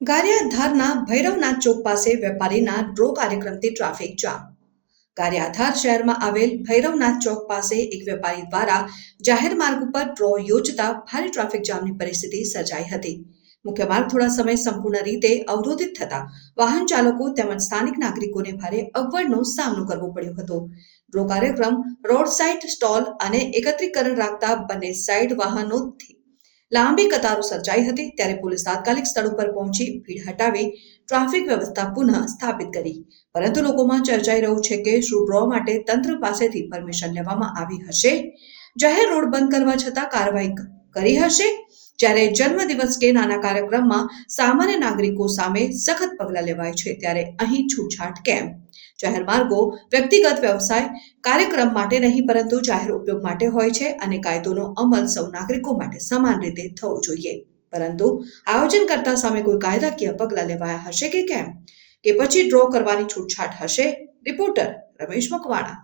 ગારિયાધારના ભૈરવનાથ ચોક પાસે વેપારીના draw કાર્યક્રમથી traffic jam. Gariadhar શહેરમાં આવેલ ભૈરવનાથ ચોક પાસે એક વેપારી દ્વારા જાહેર માર્ગ ઉપર ડ્રો યોજતા ભારે ટ્રાફિક જામની પરિસ્થિતિ સર્જાઈ હતી. મુખ્ય માર્ગ થોડા સમય સંપૂર્ણ રીતે અવરોધિત થતા વાહન ચાલકો તેમજ સ્થાનિક નાગરિકોને ભારે અગવડનો સામનો કરવો પડ્યો હતો. ડ્રો કાર્યક્રમ રોડ સાઇડ સ્ટોલ અને એકત્રીકરણ રાખતા બંને સાઇડ વાહનોથી લાંબી કતારો સર્જાઈ હતી. ત્યારે પોલીસ તાત્કાલિક સ્થળ ઉપર પહોંચી ભીડ હટાવી ટ્રાફિક વ્યવસ્થા પુનઃ સ્થાપિત કરી. પરંતુ લોકોમાં ચર્ચાઈ રહ્યું છે કે શું ડ્રો માટે તંત્ર પાસેથી પરમિશન લેવામાં આવી હશે? જાહેર રોડ બંધ કરવા છતાં કાર્યવાહી કરી હશે? જ્યારે જન્મદિવસ કે નાના કાર્યક્રમમાં સામાન્ય નાગરિકો સામે સખત પગલાં લેવાય છે, ત્યારે અહીં છૂટછાટ કેમ? જાહેર માર્ગો વ્યક્તિગત વ્યવસાય કાર્યક્રમ માટે નહીં પરંતુ જાહેર ઉપયોગ માટે હોય છે અને કાયદોનો અમલ સૌ નાગરિકો માટે સમાન રીતે થવો જોઈએ. પરંતુ આયોજનકર્તા સામે કોઈ કાયદાકીય પગલાં લેવાયા હશે કે કેમ? કે પછી ડ્રો કરવાની છૂટછાટ હશે? રિપોર્ટર રમેશ મકવાણા.